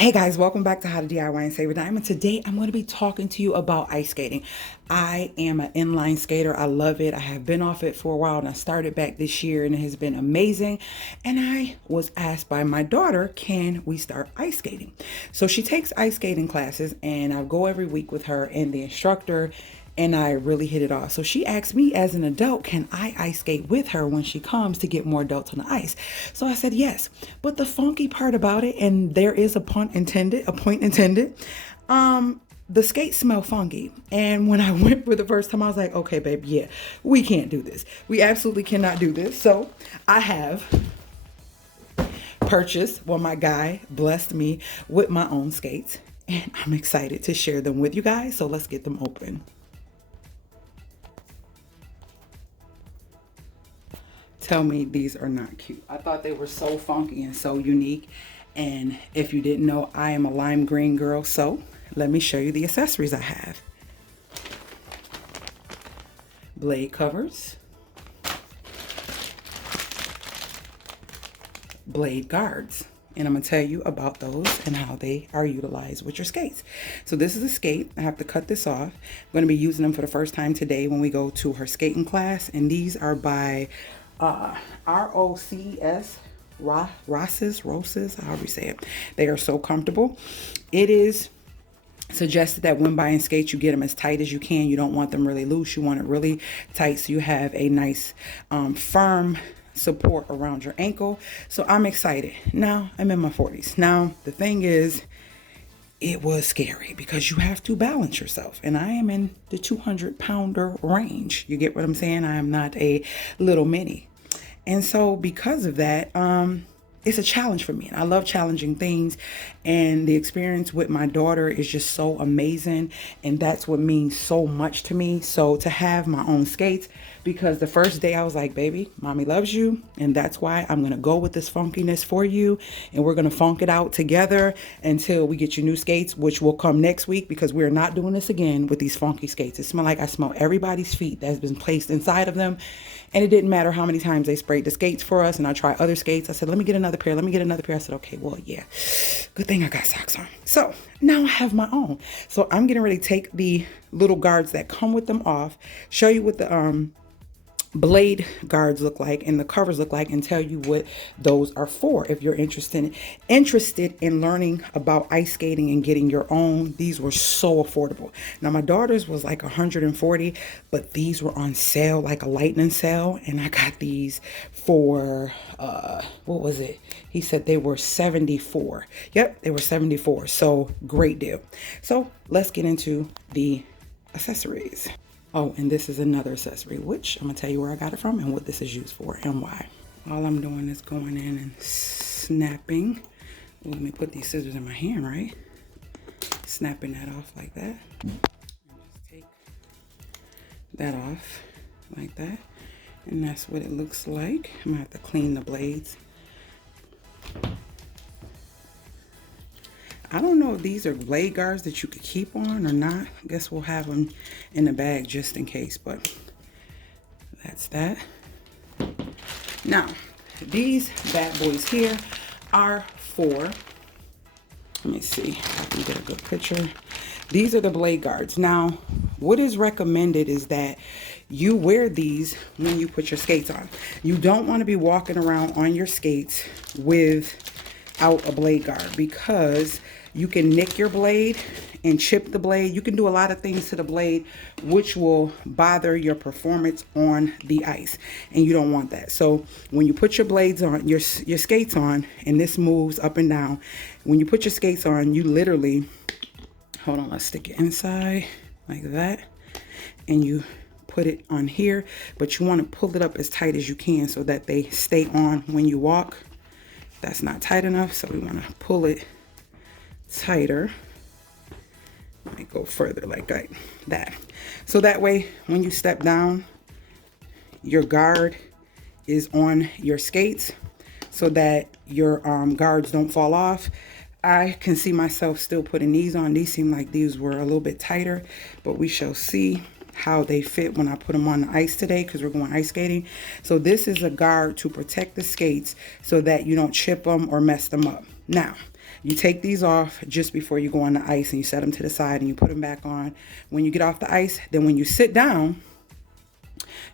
Hey guys, welcome back to How to DIY and Save a Dime. And today I'm going to be talking to you about ice skating. I am an inline skater. I love it. I have been off it for a while and I started back this year and it has been amazing. And I was asked by my daughter, can we start ice skating? So she takes ice skating classes and I go every week with her and the instructor and I really hit it off. So she asked me as an adult, can I ice skate with her when she comes to get more adults on the ice? So I said yes. But the funky part about it, and there is a pun intended, a point intended, the skates smell funky. And when I went for the first time, I was like, okay, babe, yeah, we can't do this. We absolutely cannot do this. So I have purchased, well, my guy blessed me with my own skates, and I'm excited to share them with you guys. So let's get them open. Tell me these are not cute. I thought they were so funky and so unique. And if you didn't know, I am a lime green girl. So let me show you the accessories I have. Blade covers. Blade guards. And I'm going to tell you about those and how they are utilized with your skates. So this is a skate. I have to cut this off. I'm going to be using them for the first time today when we go to her skating class. And these are by ROCS, Rosses, however you say it. They are so comfortable. It is suggested that when buying skates, you get them as tight as you can. You don't want them really loose. You want it really tight so you have a nice firm support around your ankle. So I'm excited. Now I'm in my 40s. Now the thing is, it was scary because you have to balance yourself. And I am in the 200-pounder range. You get what I'm saying? I am not a little mini. And so because of that, it's a challenge for me. And I love challenging things. And the experience with my daughter is just so amazing. And that's what means so much to me. So to have my own skates, because the first day I was like, baby, mommy loves you. And that's why I'm going to go with this funkiness for you. And we're going to funk it out together until we get you new skates, which will come next week, because we're not doing this again with these funky skates. It smells like I smell everybody's feet that's been placed inside of them. And it didn't matter how many times they sprayed the skates for us. And I tried other skates. I said, let me get another pair. Let me get another pair. I said, okay, well, yeah, good thing I got socks on. So now I have my own. So I'm getting ready to take the little guards that come with them off, show you what the blade guards look like and the covers look like, and tell you what those are for if you're interested in learning about ice skating and getting your own. These were so affordable. Now my daughter's was like 140, but these were on sale, like a lightning sale, and I got these for what was it? He said they were 74. Yep, they were 74. So great deal. So let's get into the accessories. Oh, and this is another accessory, which I'm going to tell you where I got it from and what this is used for and why. All I'm doing is going in and snapping. Well, let me put these scissors in my hand, right? Snapping that off like that. And just take that off like that. And that's what it looks like. I'm going to have to clean the blades. I don't know if these are blade guards that you could keep on or not. I guess we'll have them in the bag just in case, but that's that. Now, these bad boys here are for, let me see if I can get a good picture. These are the blade guards. Now, what is recommended is that you wear these when you put your skates on. You don't want to be walking around on your skates without a blade guard, because you can nick your blade and chip the blade. You can do a lot of things to the blade which will bother your performance on the ice, and you don't want that. So when you put your blades on, your skates on, and this moves up and down, when you put your skates on, you literally, hold on, let's stick it inside like that, and you put it on here, but you want to pull it up as tight as you can so that they stay on when you walk. That's not tight enough, so we want to pull it tighter. Let me go further like that. So that way, when you step down, your guard is on your skates so that your guards don't fall off. I can see myself still putting these on. These seem like these were a little bit tighter, but we shall see how they fit when I put them on the ice today, because we're going ice skating. So this is a guard to protect the skates so that you don't chip them or mess them up. Now, You take these off just before you go on the ice, and you set them to the side and you put them back on when you get off the ice. Then when you sit down,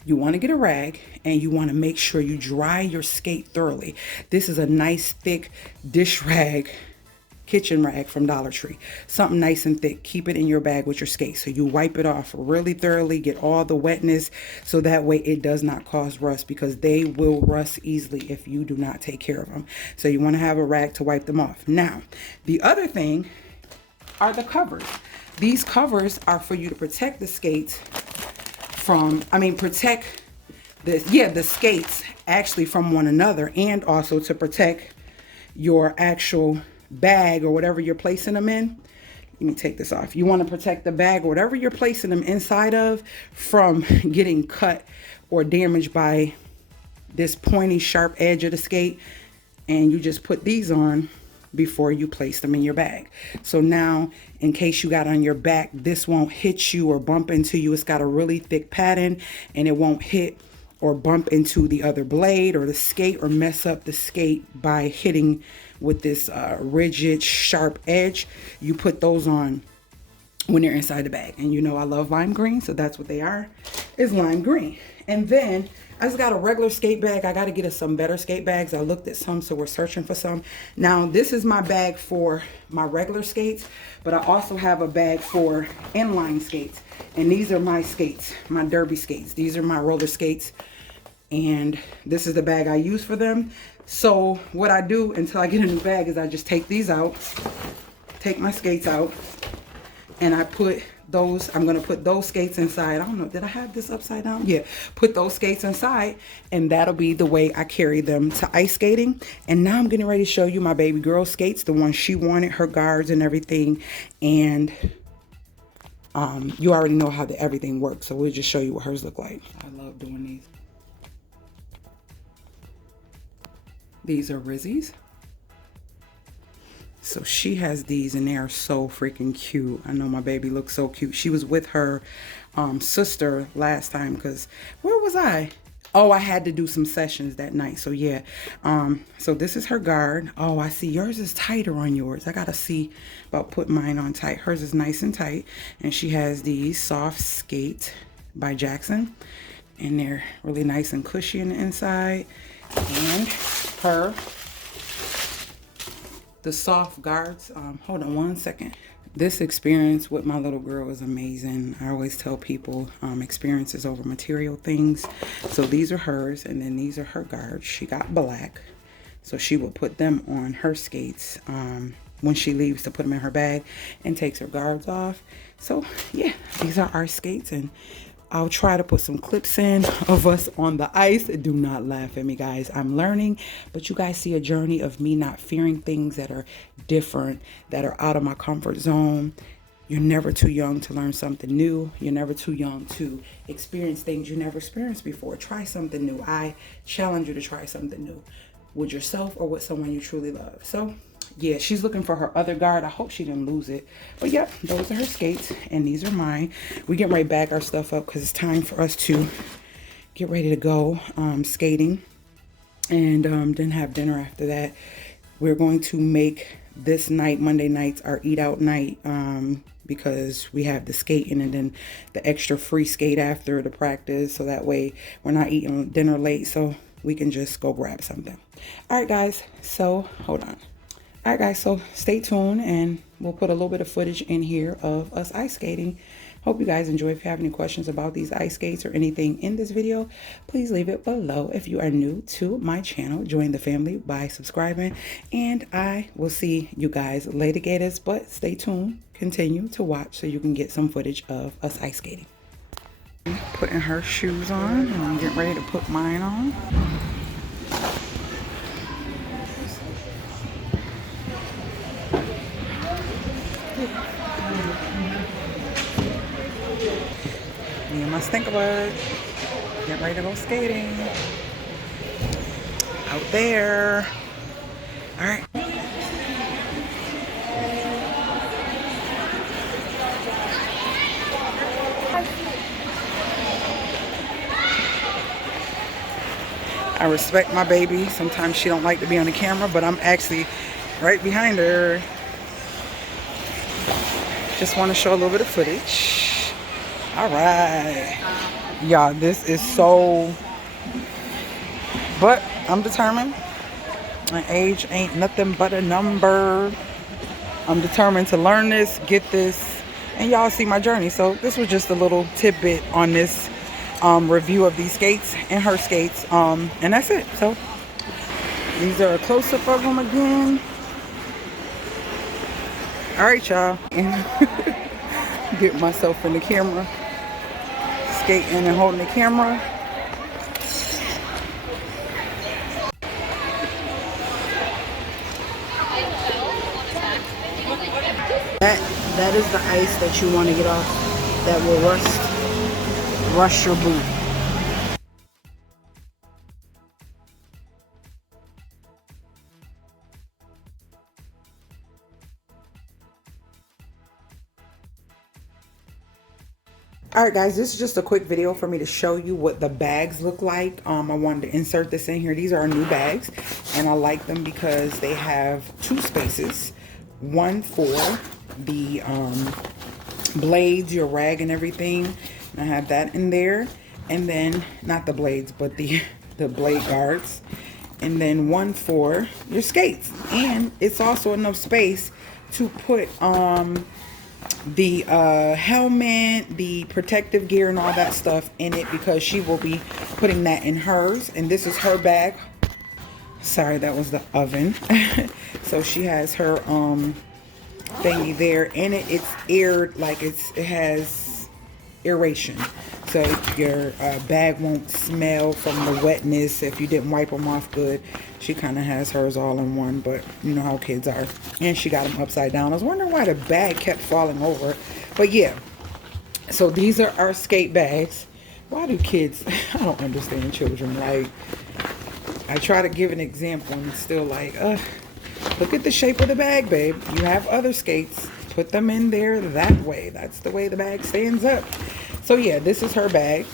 you want to get a rag and you want to make sure you dry your skate thoroughly. This is a nice thick dish rag, kitchen rag from Dollar Tree. Something nice and thick. Keep it in your bag with your skate. So you wipe it off really thoroughly, get all the wetness, so that way it does not cause rust, because they will rust easily if you do not take care of them. So you want to have a rag to wipe them off. Now, the other thing are the covers. These covers are for you to protect the skates from, protect the skates actually from one another, and also to protect your actual bag or whatever you're placing them in. Let me take this off. You want to protect the bag or whatever you're placing them inside of from getting cut or damaged by this pointy sharp edge of the skate. And you just put these on before you place them in your bag. So now, in case you got on your back, this won't hit you or bump into you. It's got a really thick padding, and it won't hit or bump into the other blade or the skate or mess up the skate by hitting with this rigid sharp edge. You put those on when they're inside the bag. And you know I love lime green, so that's what they are, is lime green. And then I just got a regular skate bag. I got to get us some better skate bags. I looked at some, so we're searching for some. Now, this is my bag for my regular skates, but I also have a bag for inline skates. And these are my skates, my derby skates. These are my roller skates. And this is the bag I use for them. So what I do until I get a new bag is I just take these out, take my skates out, and I put those, I'm going to put those skates inside. I don't know, did I have this upside down? Yeah, put those skates inside, and that'll be the way I carry them to ice skating. And now I'm getting ready to show you my baby girl skates, the one she wanted, her guards and everything. And you already know how everything works, so we'll just show you what hers look like. I love doing these. These are Rizzy's. So she has these, and they are so freaking cute. I know my baby looks so cute. She was with her sister last time, because where was I? Oh, I had to do some sessions that night. So yeah. So this is her guard. Oh, I see yours is tighter on yours. I gotta see about putting mine on tight. Hers is nice and tight. And she has these soft skates by Jackson, and they're really nice and cushy in the inside. And the soft guards. Hold on one second. This experience with my little girl is amazing. I always tell people experiences over material things. So these are hers, and then these are her guards. She got black, so she will put them on her skates when she leaves to put them in her bag and takes her guards off. So yeah, these are our skates, and I'll try to put some clips in of us on the ice. Do not laugh at me, guys. I'm learning, but you guys see a journey of me not fearing things that are different, that are out of my comfort zone. You're never too young to learn something new. You're never too young to experience things you never experienced before. Try something new. I challenge you to try something new with yourself or with someone you truly love. So yeah, she's looking for her other guard. I hope she didn't lose it. But yep, those are her skates, and these are mine. We get right back our stuff up because it's time for us to get ready to go skating, and then have dinner after that. We're going to make this night, Monday nights, our eat out night, because we have the skating and then the extra free skate after the practice. So that way we're not eating dinner late, so we can just go grab something. All right, guys. So hold on. All right, guys, so stay tuned, and we'll put a little bit of footage in here of us ice skating. Hope you guys enjoy. If you have any questions about these ice skates or anything in this video, please leave it below. If you are new to my channel, join the family by subscribing, and I will see you guys later, Gators. But stay tuned, continue to watch so you can get some footage of us ice skating. Putting her shoes on, and I'm getting ready to put mine on. Me and my Stinkerbug get ready to go skating out there. All right. I respect my baby. Sometimes she don't like to be on the camera, but I'm actually right behind her. Just want to show a little bit of footage. All right. Y'all, this is so... But I'm determined. My age ain't nothing but a number. I'm determined to learn this, get this, and y'all see my journey. So this was just a little tidbit on this review of these skates and her skates. And that's it. So these are a close-up of them again. All right, y'all. Get myself in the camera. Skating and holding the camera. That is the ice that you want to get off that will rush your boot. Alright guys, this is just a quick video for me to show you what the bags look like. I wanted to insert this in here. These are our new bags and I like them because they have two spaces. One for the blades, your rag and everything. And I have that in there. And then, not the blades, but the blade guards. And then one for your skates. And it's also enough space to put the helmet, the protective gear and all that stuff in it, because she will be putting that in hers. And this is her bag. Sorry, that was the oven. So she has her thingy there, and it's aired, like it has aeration, so your bag won't smell from the wetness if you didn't wipe them off good. She kind of has hers all in one, but you know how kids are. And she got them upside down. I was wondering why the bag kept falling over, but yeah. So these are our skate bags. Why do kids, I don't understand children. Like, I try to give an example and it's still like, look at the shape of the bag, babe. You have other skates. Put them in there that way. That's the way the bag stands up. So yeah, this is her bag.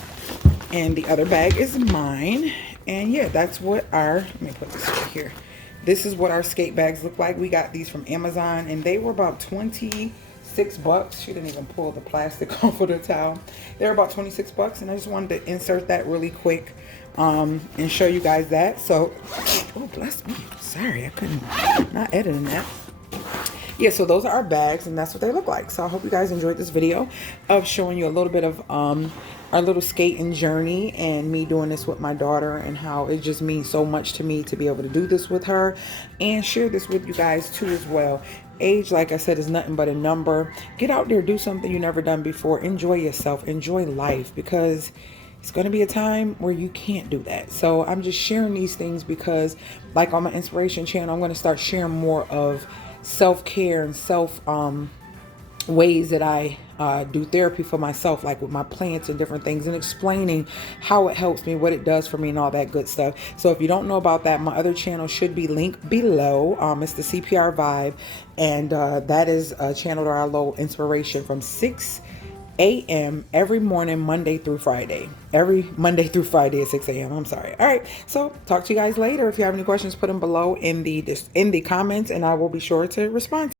And the other bag is mine. And yeah, that's what our, let me put this right here. This is what our skate bags look like. We got these from Amazon and they were about 26 bucks. She didn't even pull the plastic off of the towel. They were about 26 bucks, and I just wanted to insert that really quick and show you guys that. So, oh, bless me. Sorry, I couldn't, not editing that. Yeah, so those are our bags, and that's what they look like. So I hope you guys enjoyed this video of showing you a little bit of our little skating journey and me doing this with my daughter, and how it just means so much to me to be able to do this with her and share this with you guys too as well. Age, like I said, is nothing but a number. Get out there, do something you've never done before. Enjoy yourself, enjoy life, because it's going to be a time where you can't do that. So I'm just sharing these things because, like on my inspiration channel, I'm going to start sharing more of self-care and self ways that I do therapy for myself, like with my plants and different things, and explaining how it helps me, what it does for me, and all that good stuff. So if you don't know about that, my other channel should be linked below. It's the CPR Vibe, and that is a channel to our little inspiration from 6 a.m. every morning, Monday through Friday. Every Monday through Friday at 6 a.m. I'm sorry. All right. So talk to you guys later. If you have any questions, put them below in the comments, and I will be sure to respond to